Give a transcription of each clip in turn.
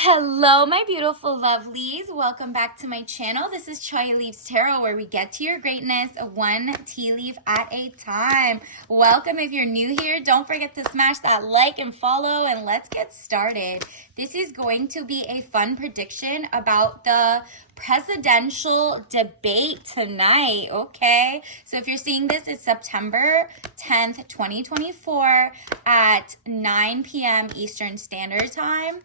Hello, my beautiful lovelies. Welcome back to my channel. This is Choi Leaves Tarot, where we get to your greatness one tea leaf at a time. Welcome if you're new here. Don't forget to smash that like and follow, and let's get started. This is going to be a fun prediction about the presidential debate tonight, okay? So if you're seeing this, it's September 10th, 2024 at 9 p.m. Eastern Standard Time.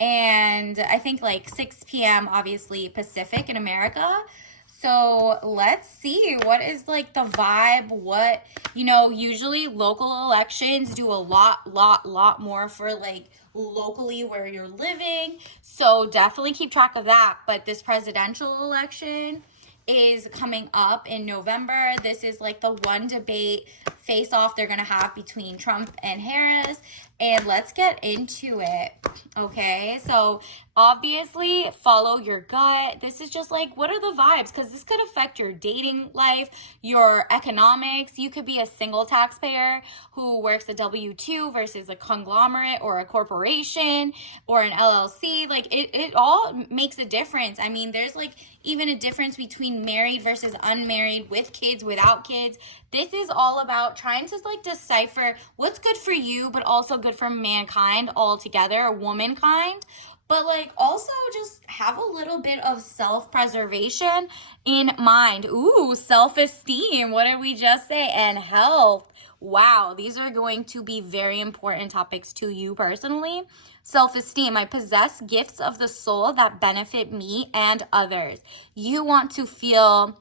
And I think like 6 p.m. obviously Pacific in America. So let's see what is like the vibe. What, usually local elections do a lot more for like locally where you're living. So definitely keep track of that. But this presidential election is coming up in November. This is like the one debate face off they're gonna have between Trump and Harris. And let's get into it. Okay, so obviously follow your gut. This is just like, what are the vibes? Because this could affect your dating life, your economics. You could be a single taxpayer who works a W-2 versus a conglomerate or a corporation or an LLC. Like it all makes a difference. I mean, there's like even a difference between married versus unmarried, with kids, without kids. This is all about trying to like decipher what's good for you, but also good for mankind altogether, or womankind. But like also just have a little bit of self-preservation in mind. Ooh, self-esteem. What did we just say? And health. Wow, these are going to be very important topics to you personally. Self-esteem. I possess gifts of the soul that benefit me and others. You want to feel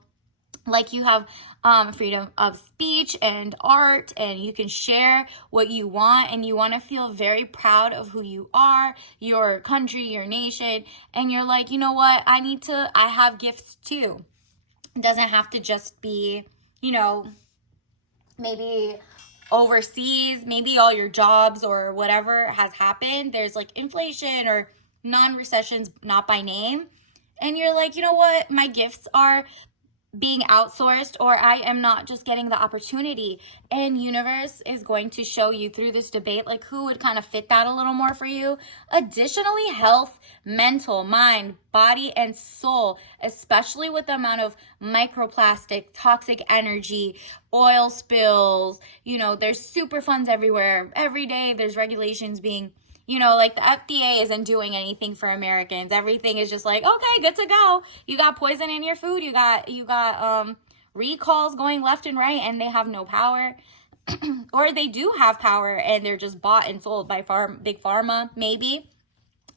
like you have freedom of speech and art, and you can share what you want, and you want to feel very proud of who you are, your country, your nation, and you're like, you know what, I have gifts too. It doesn't have to just be, maybe overseas, maybe all your jobs or whatever has happened. There's like inflation or non-recessions, not by name. And you're like, you know what, my gifts are being outsourced, or I am not just getting the opportunity. And universe is going to show you through this debate like who would kind of fit that a little more for you. Additionally, health, mental, mind, body, and soul, especially with the amount of microplastic, toxic energy, oil spills. There's super funds everywhere. Every day there's regulations being like the FDA isn't doing anything for Americans. Everything is just like, okay, good to go. You got poison in your food. You got recalls going left and right, and they have no power. Or they do have power and they're just bought and sold by big pharma, maybe.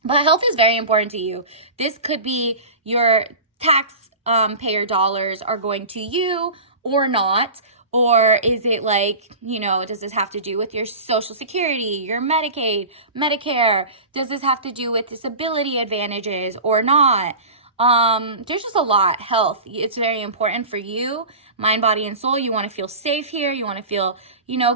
But health is very important to you. This could be your tax payer dollars are going to you or not. Or is it like, does this have to do with your Social Security, your Medicaid, Medicare? Does this have to do with disability advantages or not? There's just a lot. Health, it's very important for you. Mind, body, and soul. You want to feel safe here. You want to feel,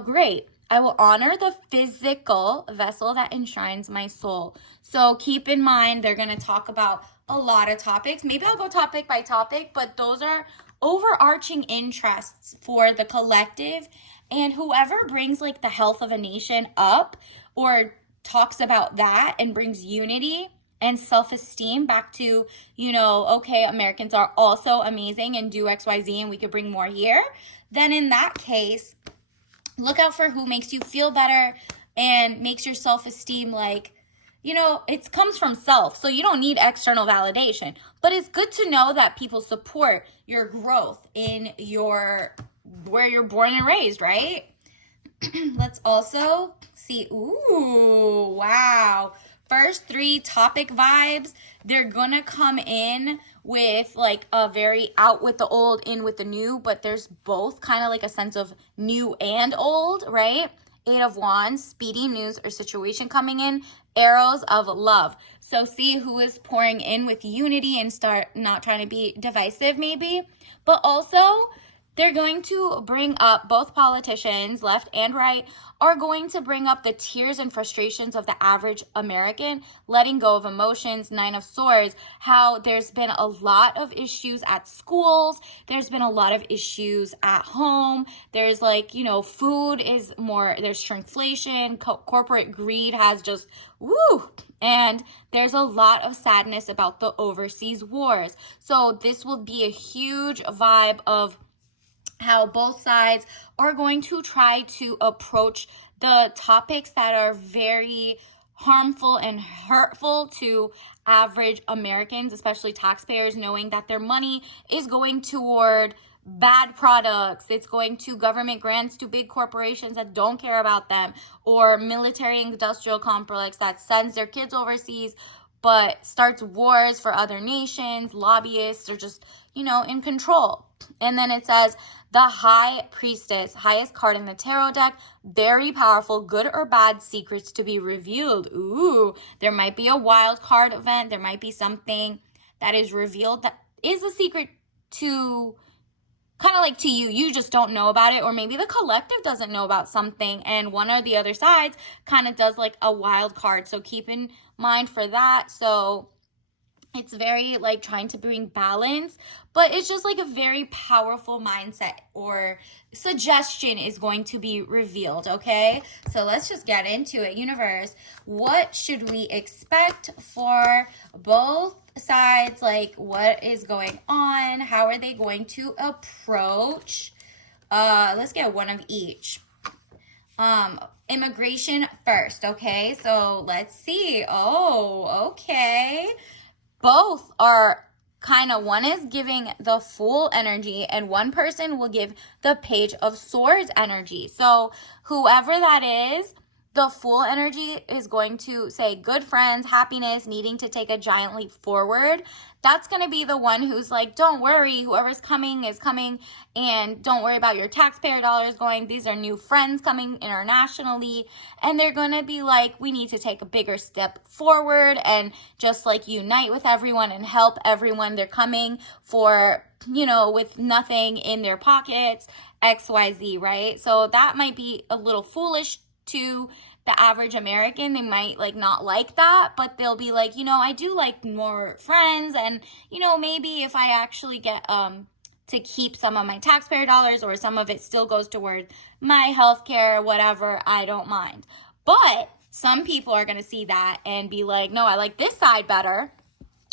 great. I will honor the physical vessel that enshrines my soul. So keep in mind, they're going to talk about a lot of topics. Maybe I'll go topic by topic, but those are overarching interests for the collective. And whoever brings like the health of a nation up or talks about that and brings unity and self-esteem back to, okay, Americans are also amazing and do XYZ and we could bring more here, then in that case, look out for who makes you feel better and makes your self-esteem like, it comes from self, so you don't need external validation. But it's good to know that people support your growth in where you're born and raised, right? Let's also see. Ooh, wow. First three topic vibes, they're gonna come in with like a very out with the old, in with the new, but there's both kind of like a sense of new and old, right? Eight of Wands, speedy news or situation coming in. Arrows of love. So see who is pouring in with unity and start not trying to be divisive maybe. But also they're going to bring up, both politicians, left and right, are going to bring up the tears and frustrations of the average American, letting go of emotions. Nine of Swords, how there's been a lot of issues at schools. There's been a lot of issues at home. There's like, food is more, there's shrinkflation. Corporate greed has just, And there's a lot of sadness about the overseas wars. So this will be a huge vibe of how both sides are going to try to approach the topics that are very harmful and hurtful to average Americans, especially taxpayers, knowing that their money is going toward bad products. It's going to government grants to big corporations that don't care about them, or military industrial complex that sends their kids overseas but starts wars for other nations. Lobbyists are just, in control. And then it says the High Priestess, highest card in the tarot deck, very powerful, good or bad secrets to be revealed. Ooh, there might be a wild card event. There might be something that is revealed that is a secret to kind of like to you. You just don't know about it, or maybe the collective doesn't know about something, and one or the other sides kind of does like a wild card. So keep in mind for that. So it's very like trying to bring balance, but it's just like a very powerful mindset or suggestion is going to be revealed, okay? So let's just get into it. Universe, what should we expect for both sides? Like, what is going on? How are they going to approach? Let's get one of each. Immigration first, okay? So let's see. Oh, okay. Both are kind of, one is giving the Fool energy and one person will give the Page of Swords energy. So whoever that is, the Fool energy is going to say good friends, happiness, needing to take a giant leap forward. That's going to be the one who's like, don't worry, whoever's coming is coming, and don't worry about your taxpayer dollars going. These are new friends coming internationally, and they're going to be like, we need to take a bigger step forward and just like unite with everyone and help everyone. They're coming for, with nothing in their pockets, XYZ, right? So that might be a little foolish to the average American. They might like not like that, but they'll be like, I do like more friends, and maybe if I actually get to keep some of my taxpayer dollars, or some of it still goes toward my healthcare, whatever, I don't mind. But some people are going to see that and be like, no, I like this side better.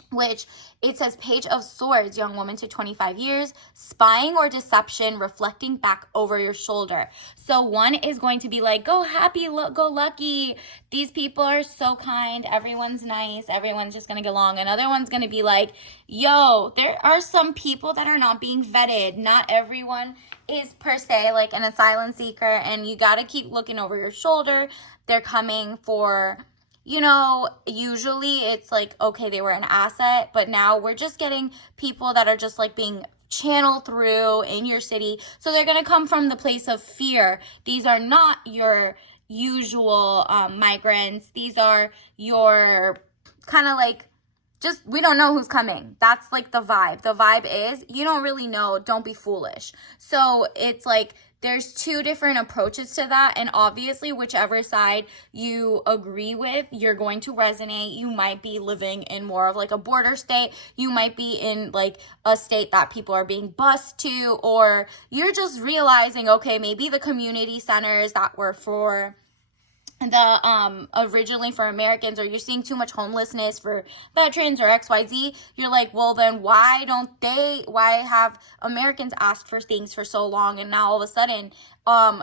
Which it says Page of Swords, young woman to 25 years, spying or deception, reflecting back over your shoulder. So one is going to be like, go happy, go lucky. These people are so kind. Everyone's nice. Everyone's just going to get along. Another one's going to be like, yo, there are some people that are not being vetted. Not everyone is per se like an asylum seeker, and you got to keep looking over your shoulder. They're coming for... usually it's like, okay, they were an asset, but now we're just getting people that are just like being channeled through in your city. So they're going to come from the place of fear. These are not your usual migrants. These are your kind of like, just, we don't know who's coming. That's like the vibe. The vibe is, you don't really know. Don't be foolish. So it's like, there's two different approaches to that, and obviously whichever side you agree with, you're going to resonate. You might be living in more of like a border state. You might be in like a state that people are being bused to, or you're just realizing, okay, maybe the community centers that were for the originally for Americans, or you're seeing too much homelessness for veterans or XYZ, you're like, well then why have Americans asked for things for so long, and now all of a sudden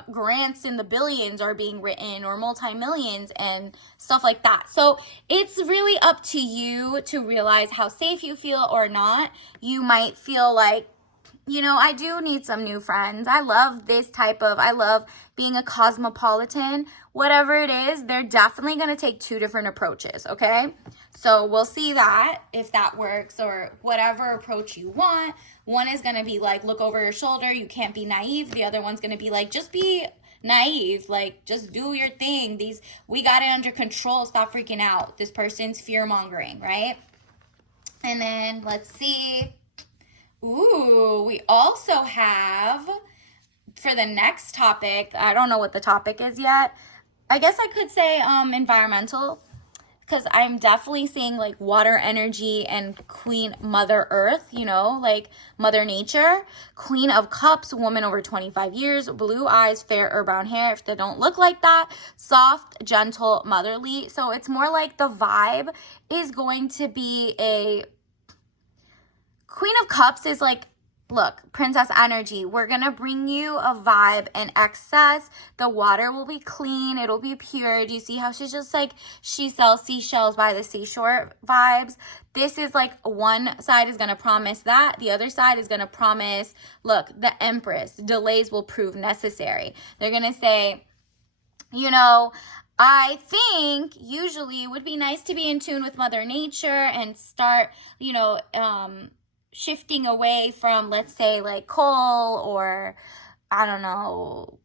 grants in the billions are being written, or multi-millions and stuff like that. So it's really up to you to realize how safe you feel or not. You might feel like, I do need some new friends. I love being a cosmopolitan. Whatever it is, they're definitely going to take two different approaches, okay? So we'll see that, if that works, or whatever approach you want. One is going to be like, look over your shoulder. You can't be naive. The other one's going to be like, just be naive. Like, just do your thing. We got it under control. Stop freaking out. This person's fear-mongering, right? And then let's see. Ooh, we also have, for the next topic, I don't know what the topic is yet. I guess I could say environmental. because I'm definitely seeing like water energy and Queen Mother Earth, you know, like Mother Nature. Queen of Cups, woman over 25 years, blue eyes, fair or brown hair. If they don't look like that, soft, gentle, motherly. So it's more like the vibe is going to be a Queen of Cups is like, look, princess energy. We're going to bring you a vibe and excess. The water will be clean. It'll be pure. Do you see how she's just like, she sells seashells by the seashore vibes? This is like one side is going to promise that. The other side is going to promise, look, the Empress, delays will prove necessary. They're going to say, you know, I think usually it would be nice to be in tune with Mother Nature and start, you know, shifting away from, let's say, like coal or, I don't know,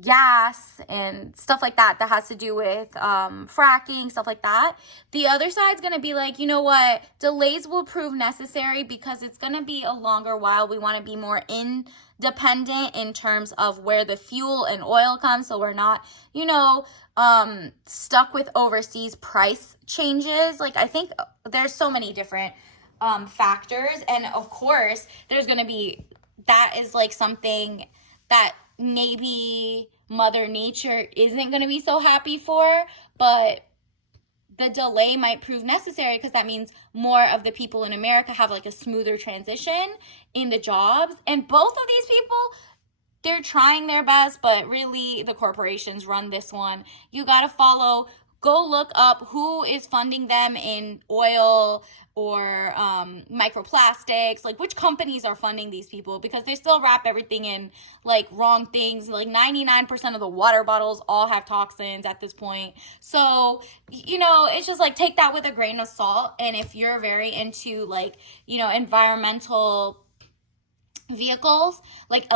gas and stuff like that has to do with fracking, stuff like that. The other side's going to be like, you know what, delays will prove necessary because it's going to be a longer while. We want to be more independent in terms of where the fuel and oil comes, so we're not, you know, stuck with overseas price changes. Like, I think there's so many different factors, and of course there's going to be, that is like something that maybe Mother Nature isn't going to be so happy for, but the delay might prove necessary because that means more of the people in America have like a smoother transition in the jobs. And both of these people, they're trying their best, but really the corporations run this one. You got to follow, go look up who is funding them in oil or microplastics, like which companies are funding these people, because they still wrap everything in like wrong things. Like 99% of the water bottles all have toxins at this point. So, you know, it's just like, take that with a grain of salt. And if you're very into like, you know, environmental vehicles, like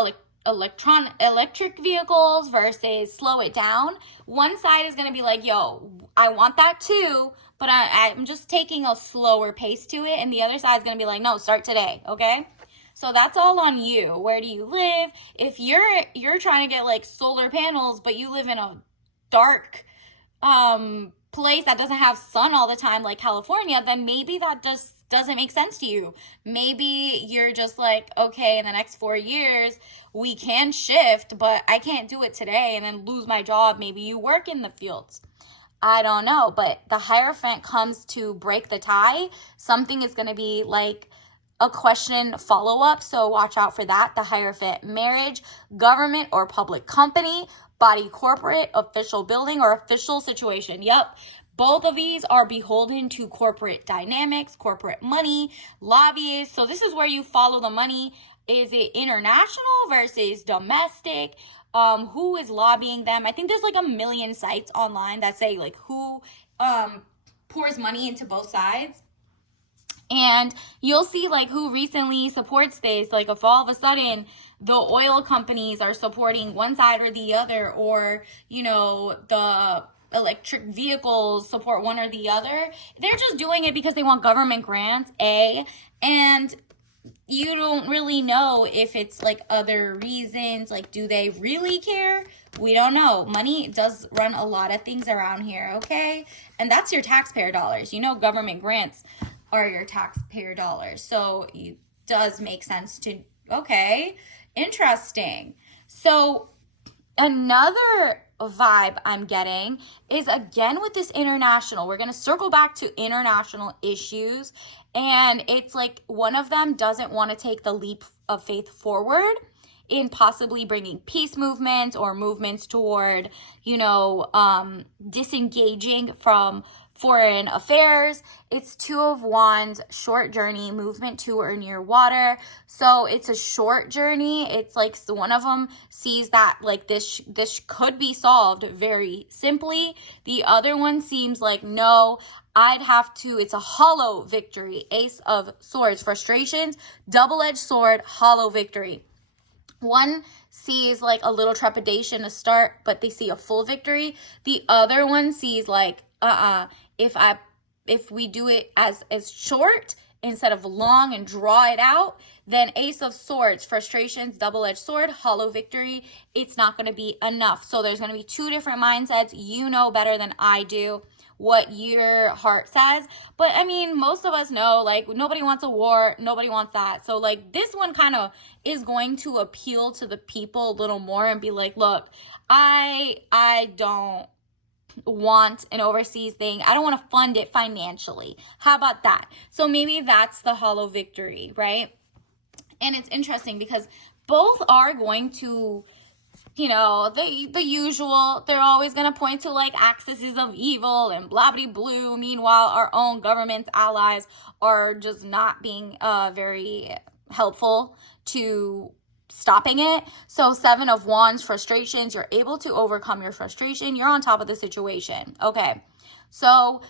electric vehicles versus slow it down, one side is going to be like, yo, I want that too, but I'm just taking a slower pace to it. And the other side is going to be like, no, start today. Okay. So that's all on you. Where do you live? If you're trying to get like solar panels, but you live in a dark place that doesn't have sun all the time, like California, then maybe that just doesn't make sense to you. Maybe you're just like, okay, in the next 4 years, we can shift, but I can't do it today and then lose my job. Maybe you work in the fields. I don't know, but the Hierophant comes to break the tie. Something is going to be like a question follow-up, so watch out for that. The Hierophant, marriage, government or public company, body corporate, official building, or official situation. Yep. Both of these are beholden to corporate dynamics, corporate money, lobbyists. So this is where you follow the money. Is it international versus domestic? Who is lobbying them? I think there's like a million sites online that say like who pours money into both sides. And you'll see like who recently supports this. Like if all of a sudden the oil companies are supporting one side or the other, or, you know, the electric vehicles support one or the other, they're just doing it because they want government grants, and you don't really know if it's like other reasons. Like, do they really care? We don't know. Money does run a lot of things around here, okay? And that's your taxpayer dollars. You know, government grants are your taxpayer dollars. So it does make sense to, okay, interesting. So another vibe I'm getting is, again, with this international, we're going to circle back to international issues, and it's like one of them doesn't want to take the leap of faith forward in possibly bringing peace movements or movements toward, you know, disengaging from foreign affairs. It's Two of Wands, short journey, movement to or near water. So it's a short journey. It's like one of them sees that like this could be solved very simply. The other one seems like, no, I'd have to, it's a hollow victory. Ace of Swords, frustrations, double-edged sword, hollow victory. One sees like a little trepidation to start, but they see a full victory. The other one sees like, if we do it as short instead of long and draw it out, then Ace of Swords, frustrations, double-edged sword, hollow victory, it's not going to be enough. So there's going to be two different mindsets. You know better than I do what your heart says. But I mean, most of us know, like, nobody wants a war, nobody wants that. So like this one kind of is going to appeal to the people a little more and be like, look, I don't want an overseas thing. I don't want to fund it financially. How about that? So maybe that's the hollow victory, right? And it's interesting because both are going to, you know, the usual. They're always going to point to like axes of evil and blah blah blue. Meanwhile, our own government's allies are just not being very helpful to stopping it. So 7 of Wands, frustrations. You're able to overcome your frustration. You're on top of the situation. Okay, so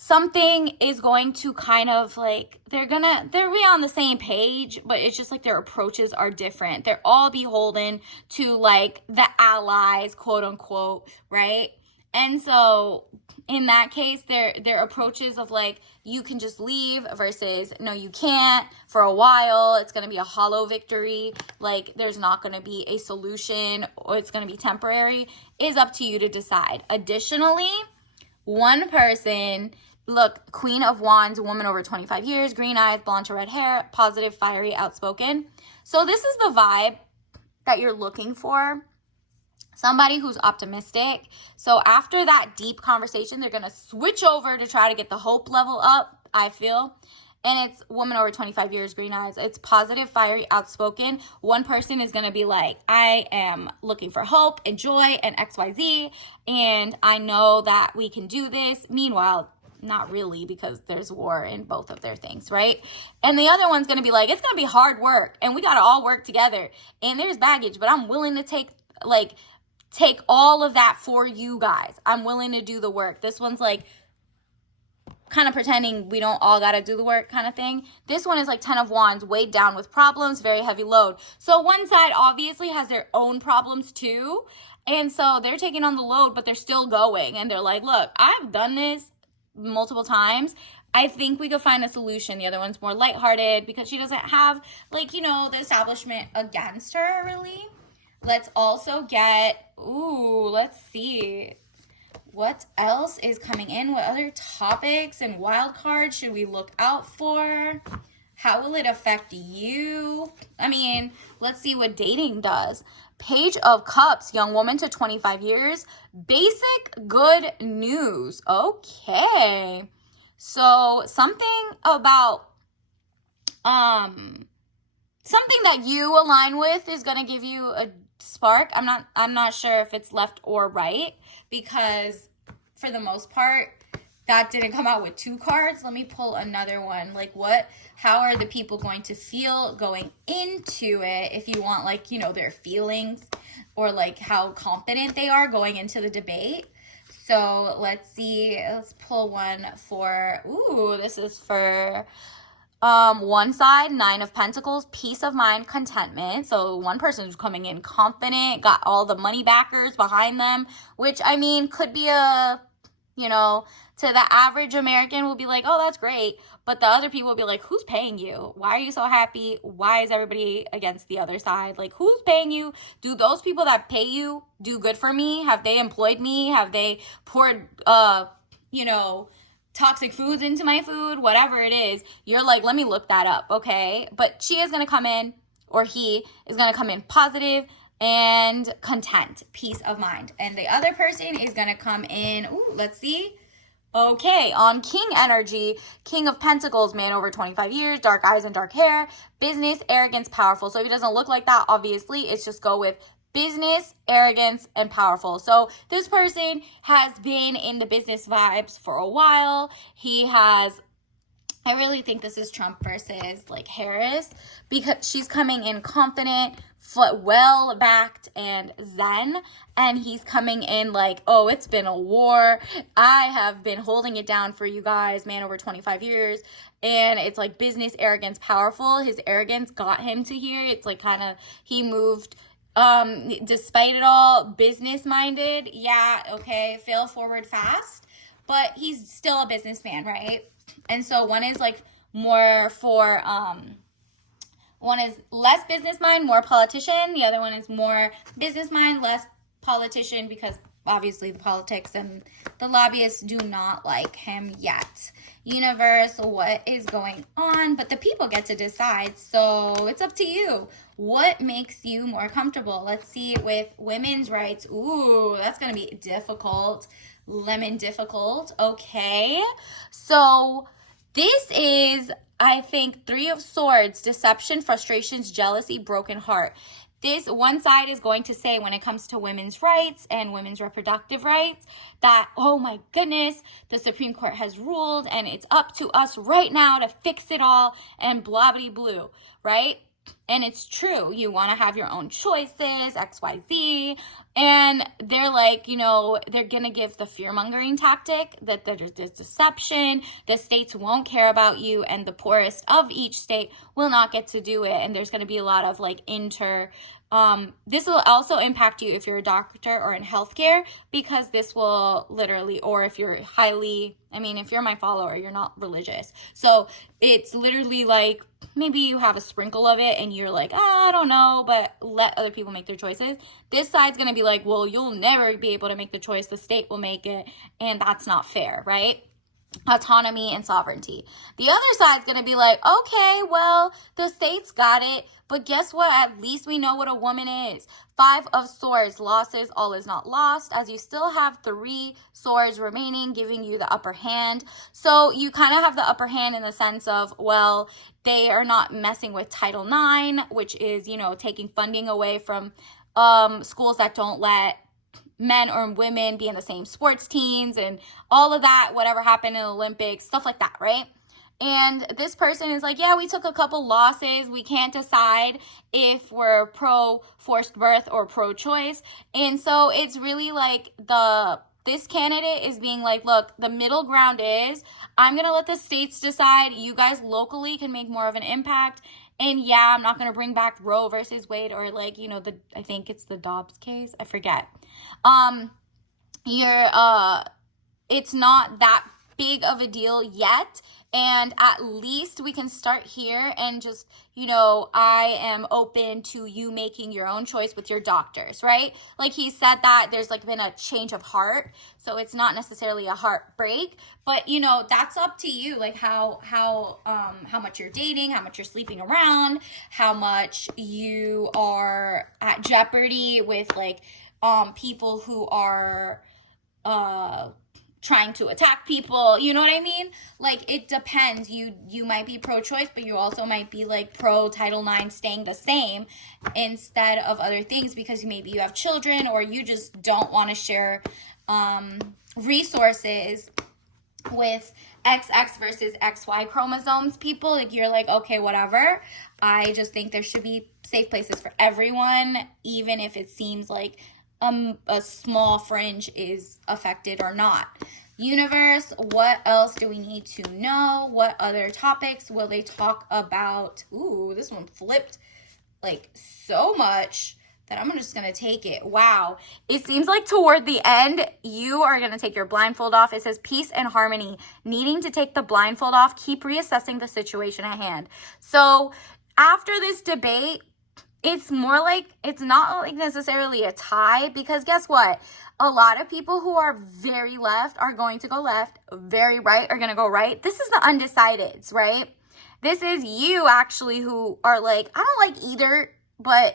something is going to kind of like, they're be on the same page, but it's just like their approaches are different. They're all beholden to like the allies, quote unquote, right? And so in that case, their approaches of like, you can just leave versus no, you can't for a while. It's going to be a hollow victory. Like there's not going to be a solution, or it's going to be temporary, is up to you to decide. Additionally, one person, look, Queen of Wands, woman over 25 years, green eyes, blonde to red hair, positive, fiery, outspoken. So this is the vibe that you're looking for. Somebody who's optimistic. So after that deep conversation, they're going to switch over to try to get the hope level up, I feel. And it's woman over 25 years, green eyes. It's positive, fiery, outspoken. One person is going to be like, I am looking for hope and joy and XYZ. And I know that we can do this. Meanwhile, not really, because there's war in both of their things, right? And the other one's going to be like, it's going to be hard work. And we got to all work together. And there's baggage, but I'm willing to take all of that for you guys. I'm willing to do the work. This one's like kind of pretending we don't all got to do the work kind of thing. This one is like 10 of Wands, weighed down with problems, very heavy load. So one side obviously has their own problems too. And so they're taking on the load, but they're still going. And they're like, look, I've done this multiple times. I think we could find a solution. The other one's more lighthearted because she doesn't have like, you know, the establishment against her really. Let's also get, let's see. What else is coming in? What other topics and wild cards should we look out for? How will it affect you? I mean, let's see what dating does. Page of Cups, young woman to 25 years. Basic good news. Okay. So something about something that you align with is going to give you a spark. I'm not sure if it's left or right, because for the most part that didn't come out with 2 cards. Let me pull another one. Like how are the people going to feel going into it, if you want like, you know, their feelings or like how confident they are going into the debate. So let's see, let's pull one for, this is for one side, 9 of Pentacles, peace of mind, contentment. So one person who's coming in confident, got all the money backers behind them, which I mean could be a, you know, to the average American will be like, oh, that's great. But the other people will be like, who's paying you? Why are you so happy? Why is everybody against the other side? Like, who's paying you? Do those people that pay you do good for me? Have they employed me? Have they poured, you know, toxic foods into my food? Whatever it is, you're like, let me look that up, okay? But she is going to come in, or he is going to come in positive and content, peace of mind. And the other person is going to come in, let's see. Okay, on King energy, King of Pentacles, man over 25 years, dark eyes and dark hair, business, arrogance, powerful. So if he doesn't look like that, obviously, it's just go with business, arrogance, and powerful. So this person has been in the business vibes for a while. He has, I really think this is Trump versus like Harris, because she's coming in confident, well backed and zen, and he's coming in like, oh, it's been a war. I have been holding it down for you guys, man over 25 years. And it's like business, arrogance, powerful. His arrogance got him to here. It's like kind of, he moved despite it all, business minded. Yeah, okay, fail forward fast, but he's still a businessman, right? And so one is like more for one is less business mind, more politician. The other one is more business mind, less politician, because obviously the politics and the lobbyists do not like him yet. Universe, what is going on? But the people get to decide, so it's up to you. What makes you more comfortable? Let's see with women's rights. Ooh, that's going to be difficult. Lemon difficult. Okay. So this is, I think, Three of Swords, deception, frustrations, jealousy, broken heart. This one side is going to say, when it comes to women's rights and women's reproductive rights, that, oh my goodness, the Supreme Court has ruled and it's up to us right now to fix it all and blah, blah, blue, right? And it's true. You want to have your own choices, X, Y, Z. And they're like, you know, they're going to give the fear-mongering tactic that there's deception. The states won't care about you, and the poorest of each state will not get to do it. And there's going to be a lot of like this will also impact you if you're a doctor or in healthcare, because this will literally, or if you're if you're my follower, you're not religious. So it's literally like, maybe you have a sprinkle of it and you're like, I don't know, but let other people make their choices. This side's going to be like, well, you'll never be able to make the choice. The state will make it. And that's not fair, right? Autonomy and sovereignty. The other side's going to be like, okay, well, the state's got it, but guess what? At least we know what a woman is. Five of Swords, losses, all is not lost, as you still have 3 swords remaining, giving you the upper hand. So you kind of have the upper hand in the sense of, well, they are not messing with Title IX, which is, you know, taking funding away from schools that don't let men or women be in the same sports teams and all of that, whatever happened in the Olympics, stuff like that, right? And this person is like, yeah, we took a couple losses. We can't decide if we're pro forced birth or pro choice. And so it's really like this candidate is being like, look, the middle ground is, I'm going to let the states decide. You guys locally can make more of an impact. And yeah, I'm not going to bring back Roe versus Wade, or like, you know, I think it's the Dobbs case. I forget. It's not that big of a deal yet. And at least we can start here and just, you know, I am open to you making your own choice with your doctors, right? Like he said that there's like been a change of heart. So it's not necessarily a heartbreak, but you know, that's up to you. Like how much you're dating, how much you're sleeping around, how much you are at jeopardy with like, people who are, trying to attack people, you know what I mean? Like, it depends. You might be pro-choice, but you also might be like pro Title IX staying the same instead of other things, because maybe you have children or you just don't want to share resources with XX versus XY chromosomes people. Like, you're like, okay, whatever. I just think there should be safe places for everyone, even if it seems like a small fringe is affected or not. Universe, what else do we need to know? What other topics will they talk about? Ooh, this one flipped like so much that I'm just going to take it. Wow. It seems like toward the end, you are going to take your blindfold off. It says peace and harmony. Needing to take the blindfold off, keep reassessing the situation at hand. So after this debate, it's more like, it's not like necessarily a tie, because guess what? A lot of people who are very left are going to go left, very right are going to go right. This is the undecideds, right? This is you actually who are like, I don't like either, but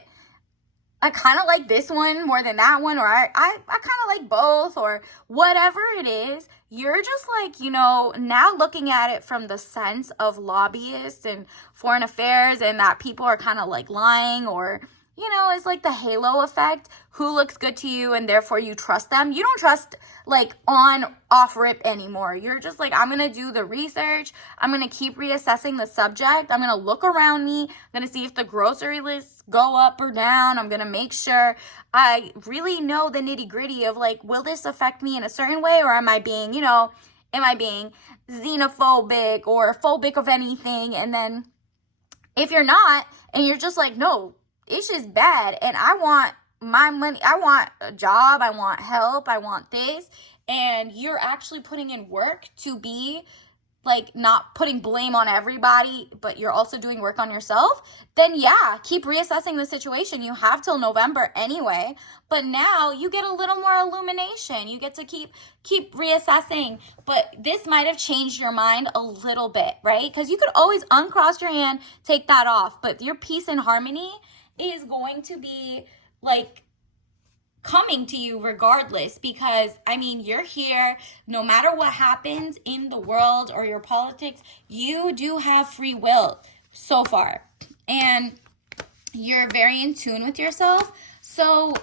I kind of like this one more than that one, or I kind of like both, or whatever it is. You're just like, you know, now looking at it from the sense of lobbyists and foreign affairs, and that people are kind of like lying, or, you know, it's like the halo effect. Who looks good to you and therefore you trust them. You don't trust like on off rip anymore. You're just like, I'm going to do the research. I'm going to keep reassessing the subject. I'm going to look around me. I'm going to see if the grocery lists go up or down. I'm going to make sure I really know the nitty gritty of like, will this affect me in a certain way? Or am I being, you know, xenophobic or phobic of anything? And then if you're not, and you're just like, no, it's just bad, and I want my money, I want a job, I want help, I want this, and you're actually putting in work to be like not putting blame on everybody, but you're also doing work on yourself, then yeah, keep reassessing the situation. You have till November anyway, but now you get a little more illumination. You get to keep reassessing, but this might have changed your mind a little bit, right? Because you could always uncross your hand, take that off, but your peace and harmony is going to be like coming to you regardless, because I mean, you're here. No matter what happens in the world or your politics, you do have free will so far, and you're very in tune with yourself, so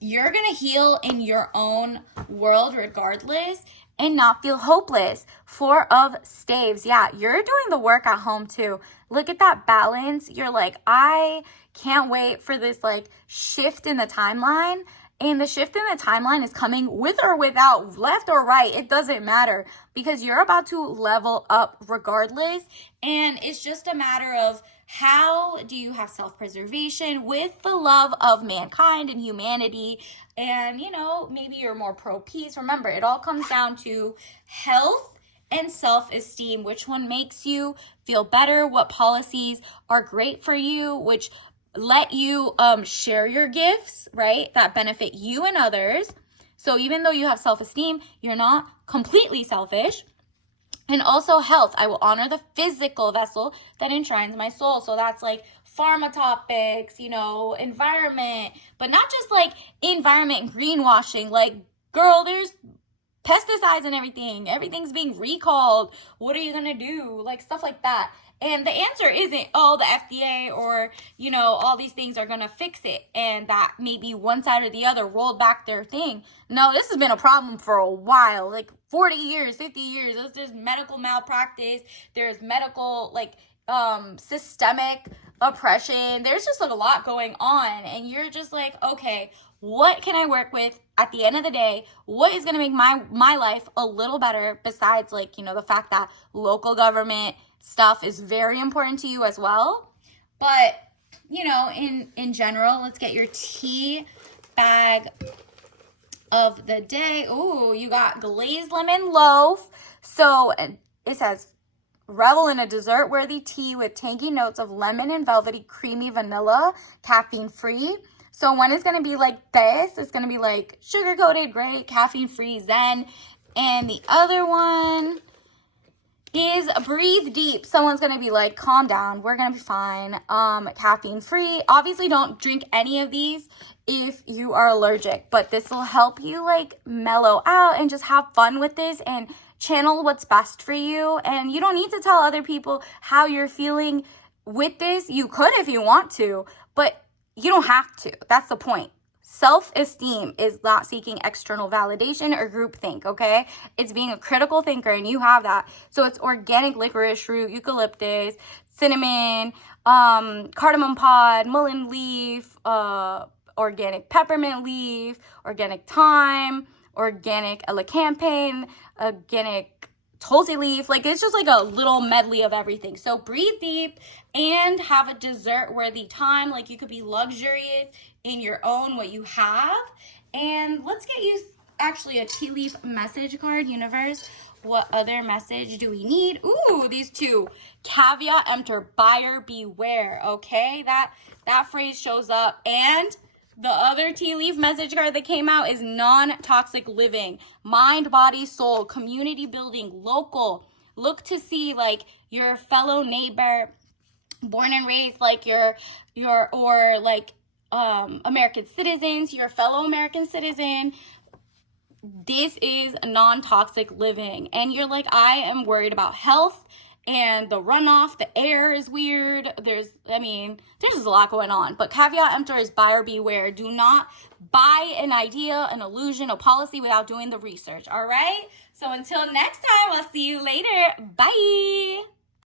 you're gonna heal in your own world regardless and not feel hopeless. Four of Staves. Yeah, you're doing the work at home too. Look at that balance. You're like, I can't wait for this like shift in the timeline. And the shift in the timeline is coming with or without, left or right. It doesn't matter, because you're about to level up regardless. And it's just a matter of how do you have self-preservation with the love of mankind and humanity. And, you know, maybe you're more pro-peace. Remember, it all comes down to health and self-esteem. Which one makes you feel better? What policies are great for you? Which let you share your gifts, right, that benefit you and others. So even though you have self-esteem, you're not completely selfish. And also health. I will honor the physical vessel that enshrines my soul. So that's like pharma topics, you know, environment, but not just like environment greenwashing. Like, girl, there's pesticides and everything. Everything's being recalled. What are you going to do? Like, stuff like that. And the answer isn't, oh, the FDA or, you know, all these things are going to fix it. And that maybe one side or the other rolled back their thing. No, this has been a problem for a while, like 40 years, 50 years. There's medical malpractice. There's medical, like, systemic oppression. There's just like a lot going on. And you're just like, okay, what can I work with at the end of the day? What is going to make my life a little better, besides, like, you know, the fact that local government stuff is very important to you as well. But, you know, in general, let's get your tea bag of the day. Ooh, you got glazed lemon loaf. So it says, revel in a dessert-worthy tea with tangy notes of lemon and velvety creamy vanilla, caffeine-free. So one is going to be like this. It's going to be like sugar-coated, great, caffeine-free zen. And the other one is breathe deep. Someone's going to be like, calm down, we're going to be fine. Caffeine-free. Obviously, don't drink any of these if you are allergic, but this will help you like mellow out and just have fun with this and channel what's best for you. And you don't need to tell other people how you're feeling with this. You could if you want to, but you don't have to. That's the point. Self-esteem is not seeking external validation or groupthink, okay? It's being a critical thinker, and you have that. So it's organic licorice root, eucalyptus, cinnamon, cardamom pod, mullein leaf, organic peppermint leaf, organic thyme, organic elecampane, organic tulsi leaf. Like, it's just like a little medley of everything. So breathe deep and have a dessert-worthy time. Like, you could be luxurious in your own what you have. And let's get you actually a tea leaf message card. Universe, what other message do we need? Ooh, these two. Caveat emptor, buyer beware. Okay, that phrase shows up. And the other tea leaf message card that came out is non-toxic living, mind, body, soul, community building, local. Look to see like your fellow neighbor, born and raised, like your or like American citizens, your fellow American citizen. This is non-toxic living. And you're like, I am worried about health and the runoff, the air is weird. There's just a lot going on. But caveat emptor is buyer beware. Do not buy an idea, an illusion, a policy without doing the research. All right? So until next time, I'll see you later. Bye.